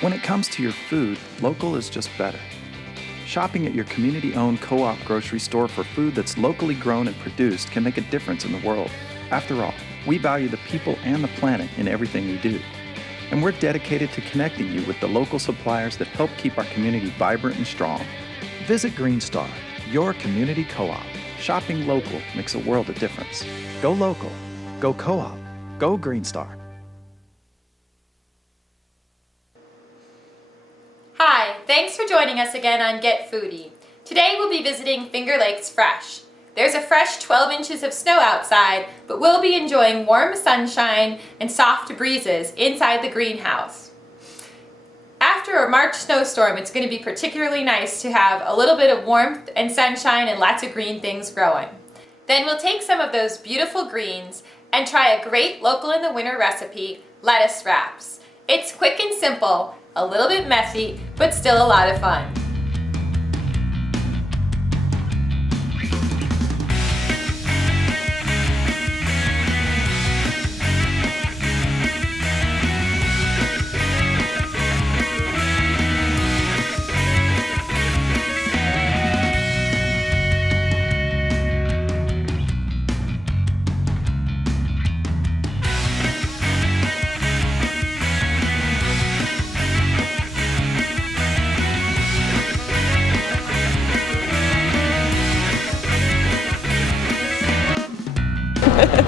When it comes to your food, local is just better. Shopping at your community-owned co-op grocery store for food that's locally grown and produced can make a difference in the world. After all, we value the people and the planet in everything we do. And we're dedicated to connecting you with the local suppliers that help keep our community vibrant and strong. Visit Green Star, your community co-op. Shopping local makes a world of difference. Go local. Go co-op. Go Green Star. Hi, thanks for joining us again on Get Foodie. Today we'll be visiting Finger Lakes Fresh. There's a fresh 12 inches of snow outside, but we'll be enjoying warm sunshine and soft breezes inside the greenhouse. After a March snowstorm, it's going to be particularly nice to have a little bit of warmth and sunshine and lots of green things growing. Then we'll take some of those beautiful greens and try a great local in the winter recipe, lettuce wraps. It's quick and simple, a little bit messy, but still a lot of fun.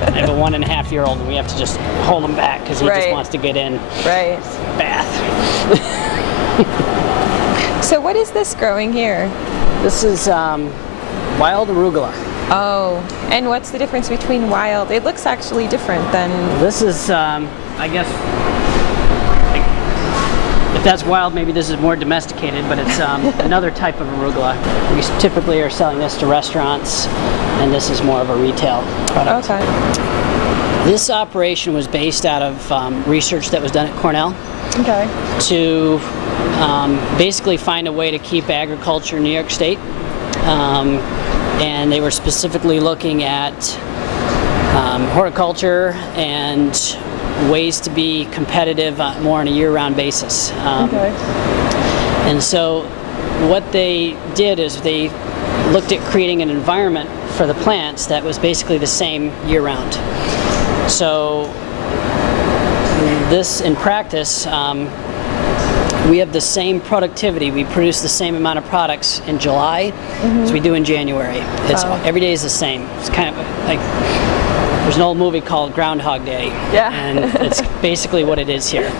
I have a 1.5-year-old and we have to just hold him back because he just wants to get in bath. So what is this growing here? This is wild arugula. Oh, and what's the difference between wild? It looks actually different than... This is, I guess, if that's wild, maybe this is more domesticated, but it's another type of arugula. We typically are selling this to restaurants, and this is more of a retail product. Okay. This operation was based out of research that was done at Cornell. Okay. To basically find a way to keep agriculture in New York State. And they were specifically looking at horticulture and ways to be competitive more on a year-round basis. And so what they did is they looked at creating an environment for the plants that was basically the same year-round. So this, in practice, we have the same productivity. We produce the same amount of products in July as we do in January. It's every day is the same. It's kind of like there's an old movie called Groundhog Day, and it's basically what it is here.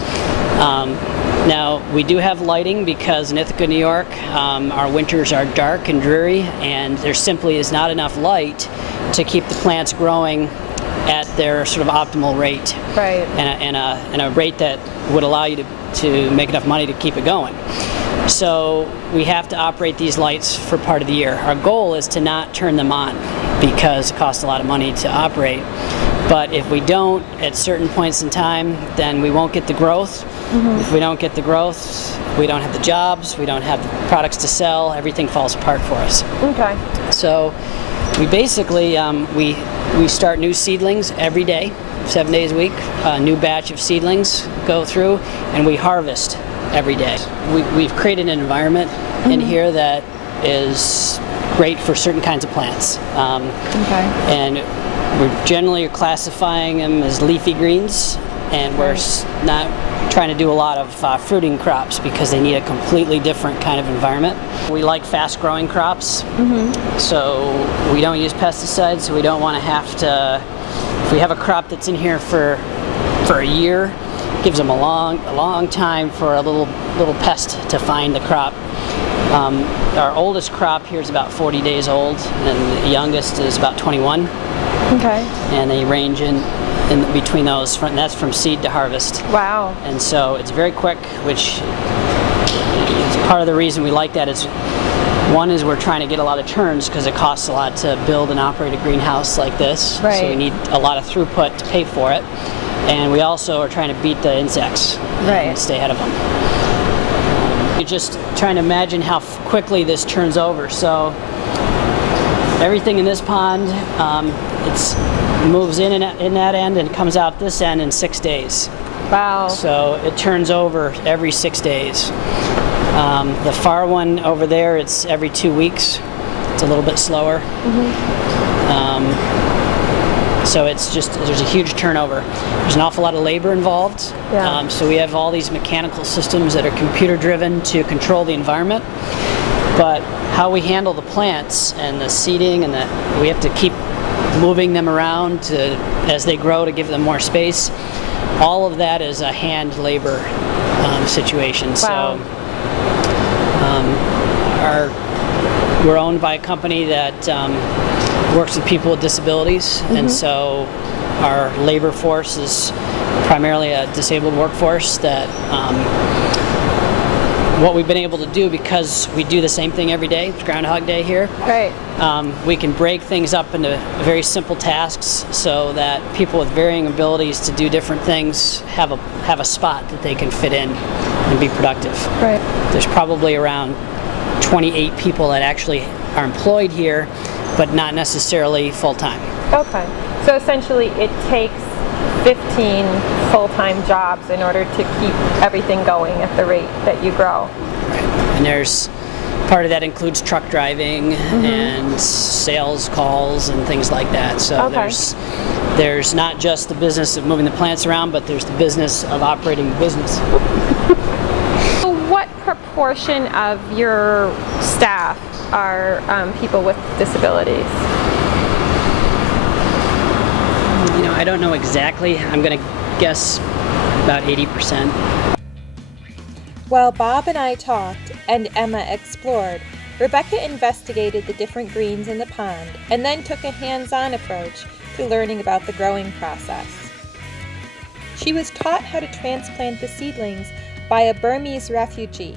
Now we do have lighting because in Ithaca, New York, our winters are dark and dreary, and there simply is not enough light to keep the plants growing at their sort of optimal rate, and a rate that would allow you to make enough money to keep it going. So we have to operate these lights for part of the year. Our goal is to not turn them on because it costs a lot of money to operate. But if we don't at certain points in time, then we won't get the growth. If we don't get the growth, we don't have the jobs, we don't have the products to sell, everything falls apart for us. Okay. So we basically, we start new seedlings every day, 7 days a week. A new batch of seedlings go through, and we harvest every day. We've created an environment in here that is great for certain kinds of plants. And we're generally classifying them as leafy greens, and we're not trying to do a lot of fruiting crops because they need a completely different kind of environment. We like fast-growing crops, so we don't use pesticides, so we don't want to have to, if we have a crop that's in here for a year, it gives them a long time for a little pest to find the crop. Our oldest crop here is about 40 days old, and the youngest is about 21. Okay. And they range in between those, and that's from seed to harvest. Wow. And so it's very quick, which is part of the reason we like that. Is one is we're trying to get a lot of turns because it costs a lot to build and operate a greenhouse like this. Right. So we need a lot of throughput to pay for it. And we also are trying to beat the insects and stay ahead of them. You're just trying to imagine how quickly this turns over. So everything in this pond, it moves in that end and comes out this end in 6 days. Wow. So it turns over every 6 days. The far one over there, it's every 2 weeks. It's a little bit slower. So it's just, there's a huge turnover. There's an awful lot of labor involved. Yeah. So we have all these mechanical systems that are computer driven to control the environment. But how we handle the plants and the seeding, and that we have to keep moving them around as they grow to give them more space. All of that is a hand labor situation. Wow. So we're owned by a company that works with people with disabilities, and so our labor force is primarily a disabled workforce that what we've been able to do, because we do the same thing every day, it's Groundhog Day here, Right. we can break things up into very simple tasks so that people with varying abilities to do different things have a spot that they can fit in and be productive. Right. There's probably around 28 people that actually are employed here, but not necessarily full-time. Okay. So essentially it takes 15 full-time jobs in order to keep everything going at the rate that you grow. Right. And there's part of that includes truck driving and sales calls and things like that. So there's not just the business of moving the plants around, but there's the business of operating the business. So what proportion of your staff are people with disabilities? I don't know exactly. I'm going to guess about 80%. While Bob and I talked and Emma explored, Rebecca investigated the different greens in the pond and then took a hands-on approach to learning about the growing process. She was taught how to transplant the seedlings by a Burmese refugee,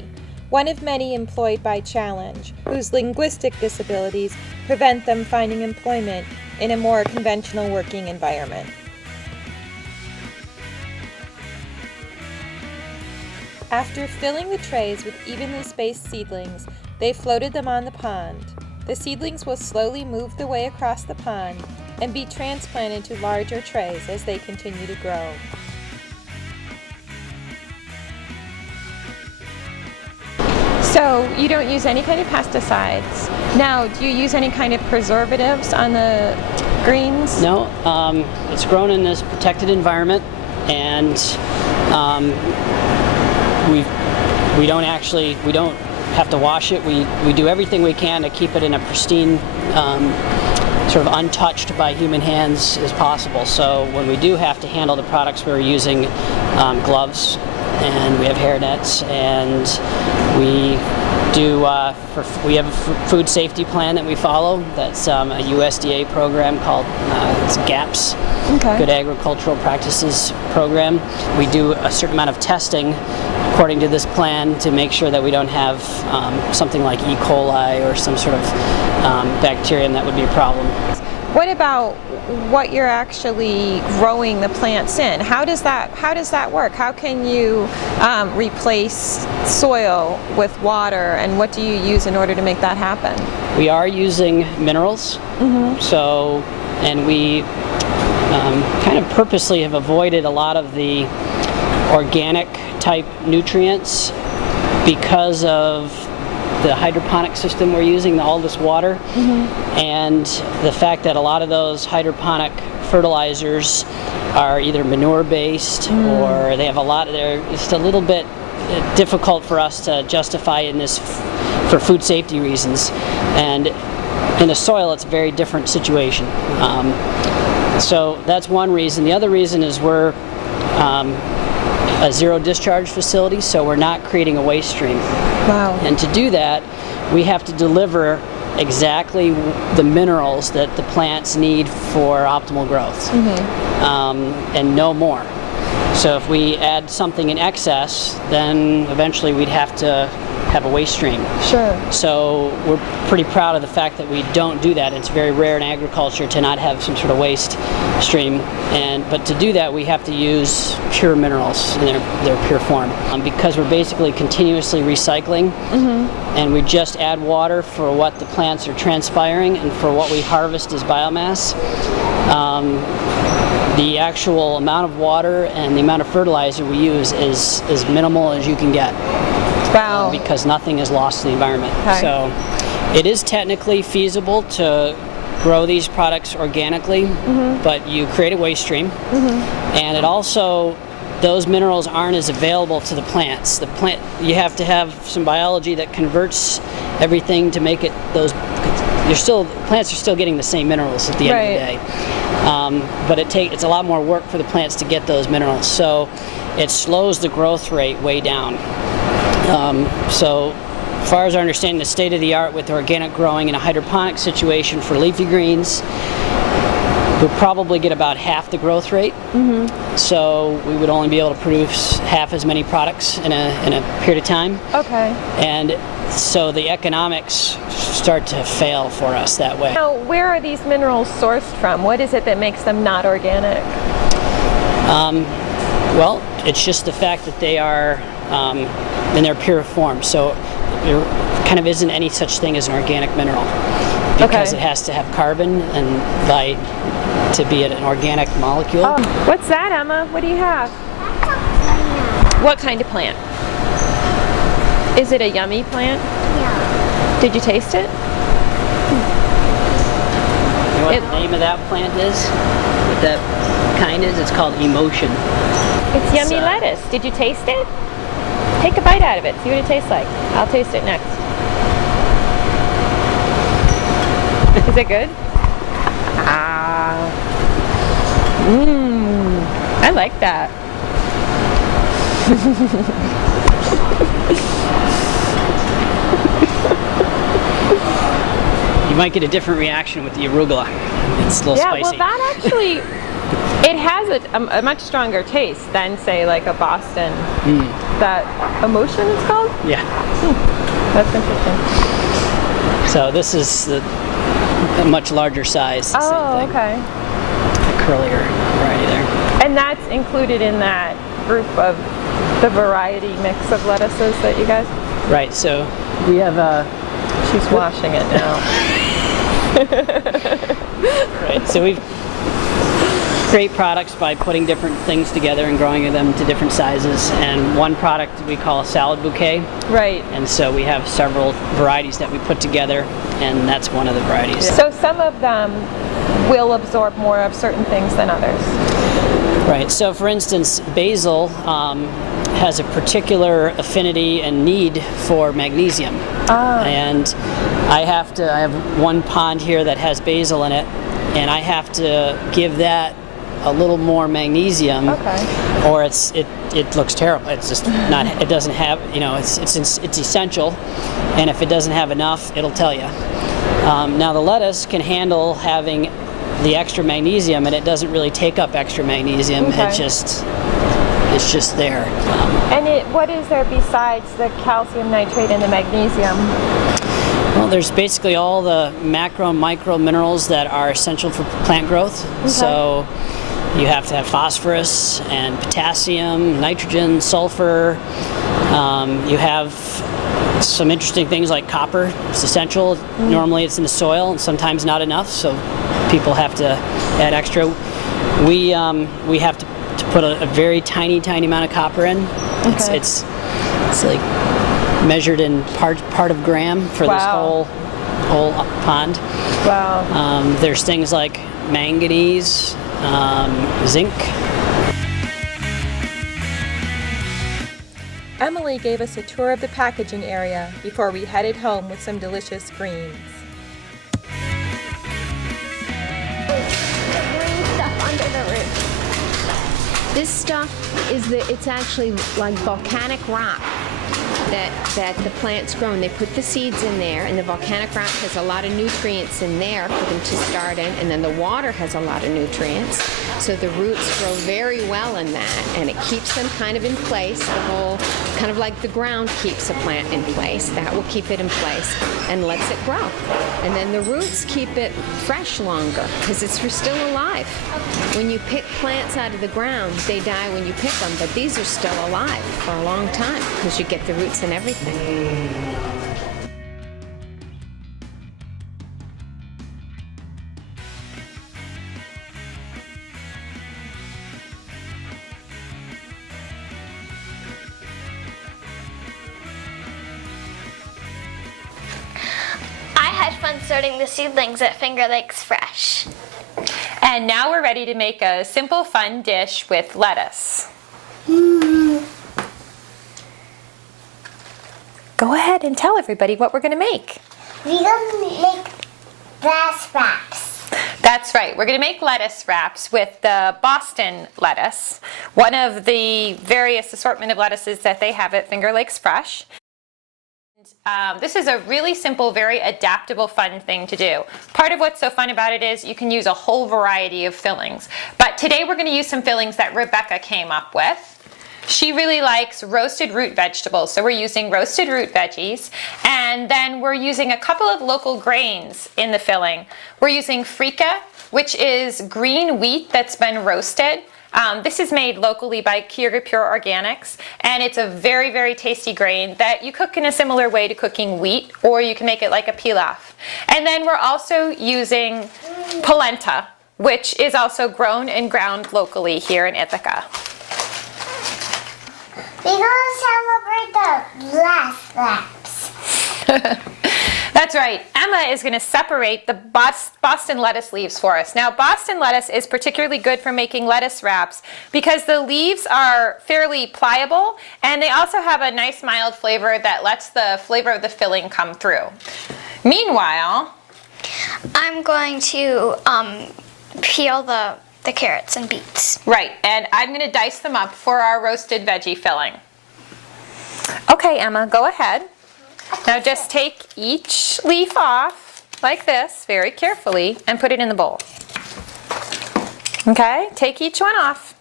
one of many employed by Challenge, whose linguistic disabilities prevent them finding employment in a more conventional working environment. After filling the trays with evenly spaced seedlings, they floated them on the pond. The seedlings will slowly move their way across the pond and be transplanted to larger trays as they continue to grow. So you don't use any kind of pesticides. Now, do you use any kind of preservatives on the greens? No, it's grown in this protected environment, and we don't have to wash it. We do everything we can to keep it in a pristine, sort of untouched by human hands as possible. So when we do have to handle the products, we're using gloves, and we have hair nets, and we have a food safety plan that we follow. That's a USDA program called it's GAPS, Good Agricultural Practices Program. We do a certain amount of testing according to this plan to make sure that we don't have something like E. coli or some sort of bacterium that would be a problem. What about what you're actually growing the plants in? How does that work? How can you replace soil with water, and what do you use in order to make that happen? We are using minerals, and we kind of purposely have avoided a lot of the organic type nutrients because of the hydroponic system we're using, all this water, and the fact that a lot of those hydroponic fertilizers are either manure based or they're just a little bit difficult for us to justify in this for food safety reasons, and in the soil it's a very different situation. So that's one reason. The other reason is we're a zero discharge facility, so we're not creating a waste stream. Wow. And to do that, we have to deliver exactly the minerals that the plants need for optimal growth, and no more. So if we add something in excess, then eventually we'd have to have a waste stream. Sure. So we're pretty proud of the fact that we don't do that. It's very rare in agriculture to not have some sort of waste stream, but to do that we have to use pure minerals in their pure form. Because we're basically continuously recycling, and we just add water for what the plants are transpiring and for what we harvest as biomass. the actual amount of water and the amount of fertilizer we use is as minimal as you can get. Wow. Because nothing is lost to the environment. Okay. So it is technically feasible to grow these products organically, but you create a waste stream, and it also, those minerals aren't as available to the plants. The plant, you have to have some biology that converts everything to make it those. Plants are still getting the same minerals at the end of the day, but it's a lot more work for the plants to get those minerals. So it slows the growth rate way down. So as far as our understanding, the state of the art with organic growing in a hydroponic situation for leafy greens, we'll probably get about half the growth rate. So we would only be able to produce half as many products in a period of time. Okay. And so the economics start to fail for us that way. Now, where are these minerals sourced from? What is it that makes them not organic? Well, it's just the fact that they are in their pure form. So there kind of isn't any such thing as an organic mineral, because it has to have carbon and to be an organic molecule. Oh, what's that, Emma? What do you have? What kind of plant? Is it a yummy plant? Yeah. Did you taste it? You know what the name of that plant is? What that kind is? It's called emotion. It's yummy lettuce. Did you taste it? Take a bite out of it. See what it tastes like. I'll taste it next. Is it good? I like that. You might get a different reaction with the arugula. It's a little spicy. Well, that actually, it has a much stronger taste than, say, like a Boston. That emotion it's called? Yeah. That's interesting. So this is a much larger size. Oh, okay. A curlier variety there. And that's included in that group of the variety mix of lettuces that you guys? Right, so we have She's washing it now. Right, so we create products by putting different things together and growing them to different sizes. And one product we call a salad bouquet. Right. And so we have several varieties that we put together, and that's one of the varieties. So some of them will absorb more of certain things than others. Right, so for instance, basil has a particular affinity and need for magnesium. And I have one pond here that has basil in it, and I have to give that a little more magnesium, or it looks terrible. It's just not. It doesn't have. It's essential, and if it doesn't have enough, it'll tell you. Now the lettuce can handle having the extra magnesium, and it doesn't really take up extra magnesium. It's just there. And what is there besides the calcium nitrate and the magnesium? Well, there's basically all the macro and micro minerals that are essential for plant growth. So you have to have phosphorus and potassium, nitrogen, sulfur. You have some interesting things like copper. It's essential. Normally it's in the soil, and sometimes not enough, so people have to add extra. We have to put a very tiny amount of copper in. It's like measured in part of gram for this whole pond. Wow. There's things like manganese, zinc. Emily gave us a tour of the packaging area before we headed home with some delicious greens. This stuff it's actually like volcanic rock that the plants grow, and they put the seeds in there, and the volcanic rock has a lot of nutrients in there for them to start in, and then the water has a lot of nutrients, so the roots grow very well in that, and it keeps them kind of in place. The whole, kind of like the ground keeps a plant in place, that will keep it in place and lets it grow. And then the roots keep it fresh longer because it's still alive. When you pick plants out of the ground, they die when you pick them, but these are still alive for a long time because you get the roots and everything. inserting the seedlings at Finger Lakes Fresh. And now we're ready to make a simple, fun dish with lettuce. Go ahead and tell everybody what we're going to make. We're gonna make lettuce wraps. That's right. We're going to make lettuce wraps with the Boston lettuce, one of the various assortment of lettuces that they have at Finger Lakes Fresh. This is a really simple, very adaptable, fun thing to do. Part of what's so fun about it is you can use a whole variety of fillings. But today we're going to use some fillings that Rebecca came up with. She really likes roasted root vegetables, so we're using roasted root veggies, and then we're using a couple of local grains in the filling. We're using freekeh, which is green wheat that's been roasted. This is made locally by Pure Organics, and it's a very, very tasty grain that you cook in a similar way to cooking wheat, or you can make it like a pilaf. And then we're also using polenta, which is also grown and ground locally here in Ithaca. We're gonna celebrate the last wraps. That's right. Emma is going to separate the Boston lettuce leaves for us. Now, Boston lettuce is particularly good for making lettuce wraps because the leaves are fairly pliable, and they also have a nice mild flavor that lets the flavor of the filling come through. Meanwhile, I'm going to peel the carrots and beets. right, and I'm going to dice them up for our roasted veggie filling. Okay, Emma, go ahead. Now just take each leaf off like this very carefully and put it in the bowl. Okay, take each one off.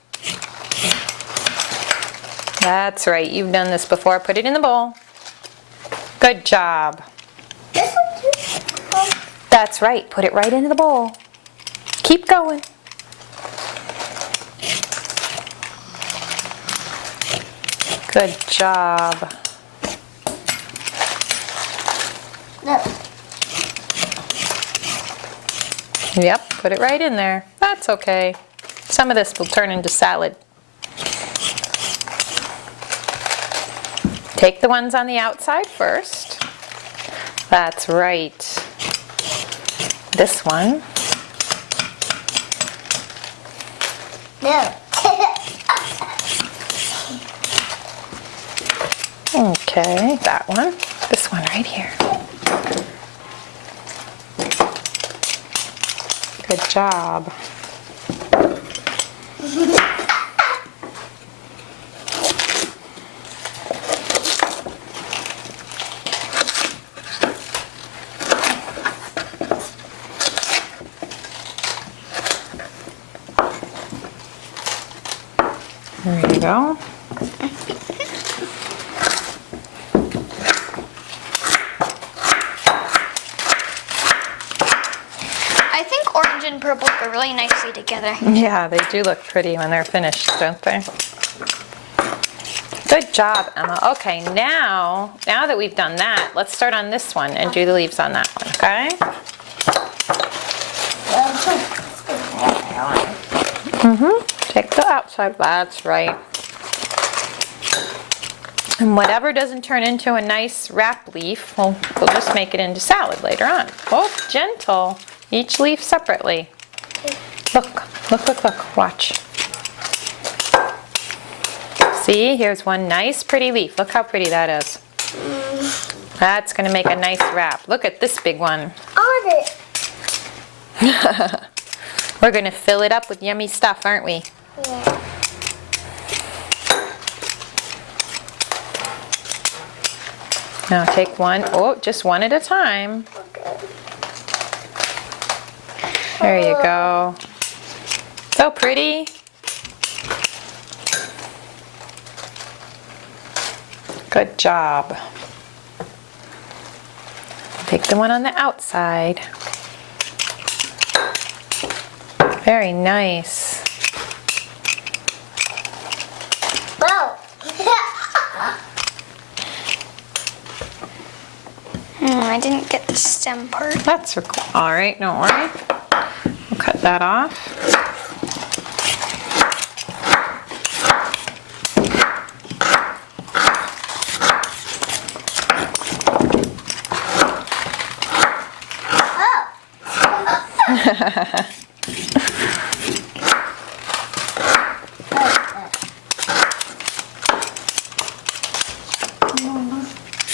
That's right, you've done this before. Put it in the bowl. Good job. That's right, put it right into the bowl. Keep going. Good job. No. Yep, put it right in there. That's okay. Some of this will turn into salad. Take the ones on the outside first. That's right. This one. No. Okay, that one. This one right here. Good job. There you go. I think orange and purple go really nicely together. Yeah, they do look pretty when they're finished, don't they? Good job, Emma. Okay, now that we've done that, let's start on this one and do the leaves on that one, okay? Take the outside, that's right. And whatever doesn't turn into a nice wrap leaf, we'll just make it into salad later on. Oh, gentle. Each leaf separately. Look, look, look, look, watch. See, here's one nice pretty leaf. Look how pretty that is. That's gonna make a nice wrap. Look at this big one. We're gonna fill it up with yummy stuff, aren't we? Yeah. Now take one, just one at a time. There you go. So pretty. Good job. Take the one on the outside. Very nice. Whoa. I didn't get the stem part. That's all right, don't worry. We'll cut that off.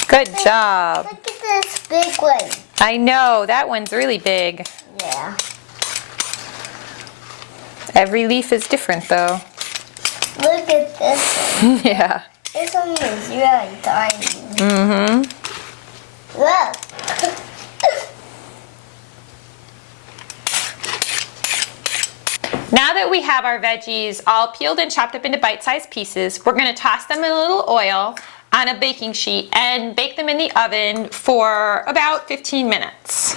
Good job. Look at this big one. I know, that one's really big. Yeah. Every leaf is different though. Look at this one. Yeah. This one is really tiny. Mm-hmm. Look. Now that we have our veggies all peeled and chopped up into bite-sized pieces, we're going to toss them in a little oil on a baking sheet and bake them in the oven for about 15 minutes.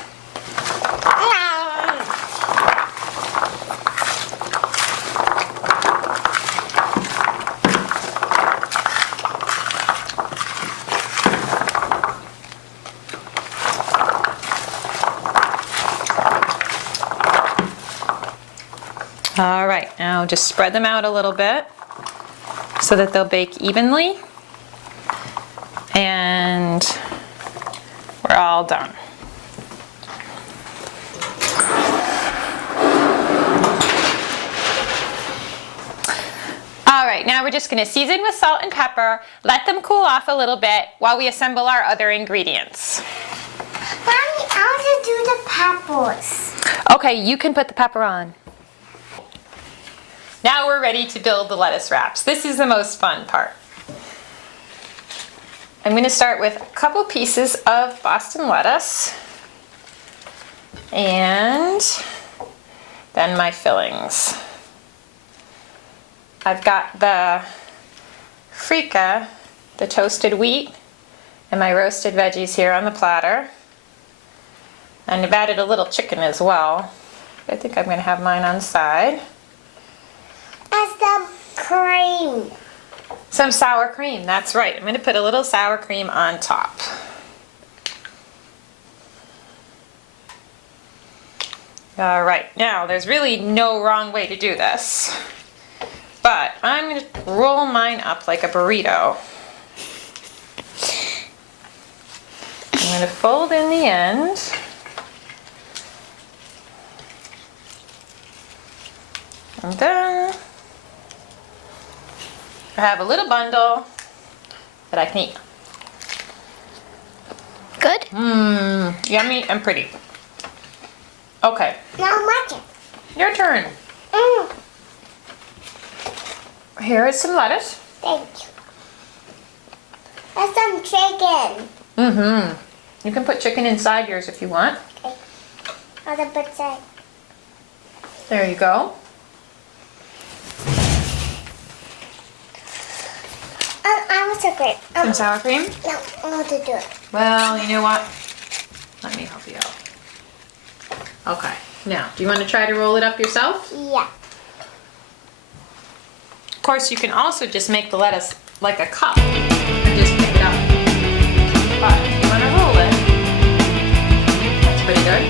All right, now just spread them out a little bit so that they'll bake evenly. And we're all done. All right, now we're just going to season with salt and pepper, let them cool off a little bit while we assemble our other ingredients. Mommy, I want to do the peppers. Okay, you can put the pepper on. Now we're ready to build the lettuce wraps. This is the most fun part. I'm going to start with a couple pieces of Boston lettuce and then my fillings. I've got the freekeh, the toasted wheat, and my roasted veggies here on the platter. And I've added a little chicken as well. I think I'm going to have mine on the side. And some cream. Some sour cream, that's right. I'm going to put a little sour cream on top. All right, now there's really no wrong way to do this, but I'm going to roll mine up like a burrito. I'm going to fold in the end. And then I have a little bundle that I can eat. Good? Mmm, yummy and pretty. Okay, Now my turn. your turn. Here is some lettuce. Thank you. That's some chicken. Mm-hmm. You can put chicken inside yours if you want. Okay. I'll put some. There you go. I want some cream. Some sour cream? No, I want to do it. Well, you know what? Let me help you out. Okay. Now, do you want to try to roll it up yourself? Yeah. Of course, you can also just make the lettuce like a cup and just pick it up. But if you want to roll it, that's pretty good.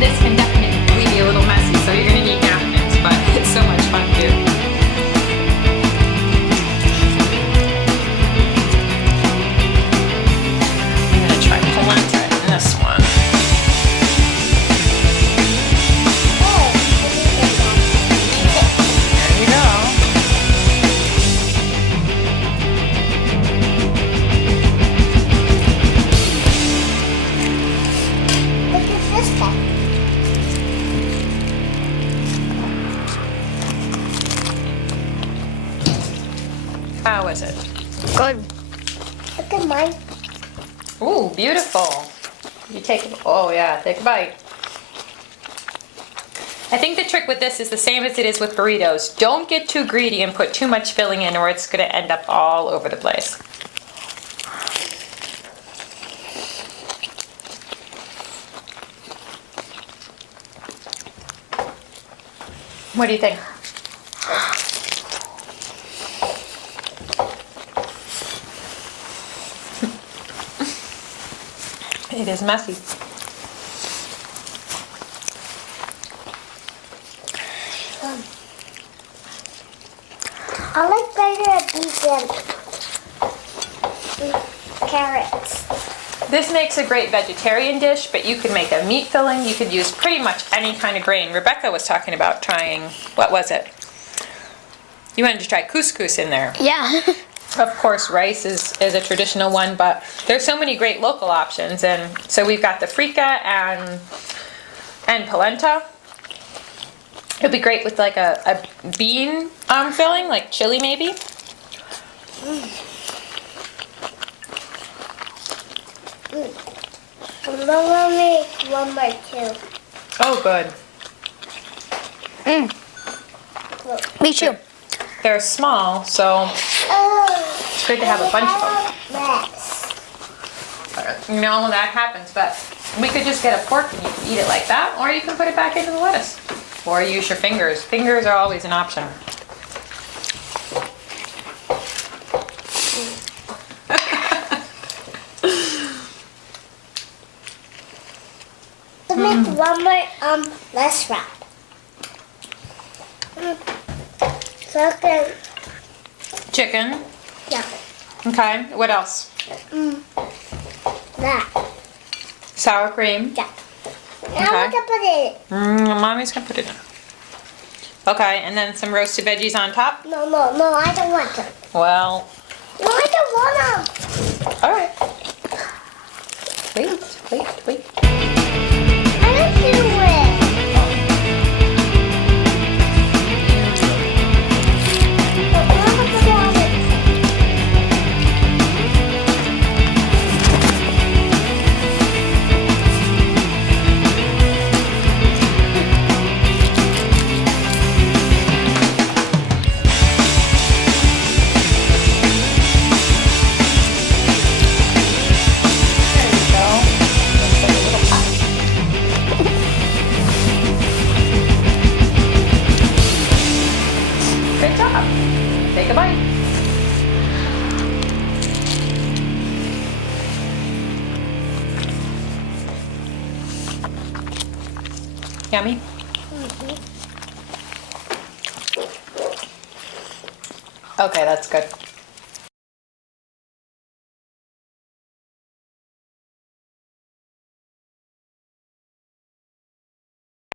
This can definitely be a little messy, so you're going to need napkins, but it's so much fun to do. I'm going to try polenta in this one. There you go. Look at this guy. How is it? Good. Look at mine. Ooh, beautiful. You take, oh yeah, take a bite. I think the trick with this is the same as it is with burritos. Don't get too greedy and put too much filling in or it's going to end up all over the place. What do you think? It is messy. I like better beets and carrots. This makes a great vegetarian dish, but you could make a meat filling. You could use pretty much any kind of grain. Rebecca was talking about trying, what was it? You wanted to try couscous in there. Yeah. Of course, rice is a traditional one, but there's so many great local options. And so we've got the freekeh and polenta. It'd be great with like a bean filling, like chili maybe. I'm gonna make one more too. Oh, good. Me too. They're small, so it's great to have a bunch of them. You know, that happens, but we could just get a fork and you can eat it like that, or you can put it back into the lettuce. Or use your fingers. Fingers are always an option. Make one more less wrap. Second. Chicken. Yeah. Okay. What else? That. Sour cream. Yeah. Now we can put it. Mommy's gonna put it in. Okay, and then some roasted veggies on top. No, I don't want them. Well, No, I don't want them. all right. Wait. I don't do it. Good job. Take a bite. Yummy? Okay, that's good.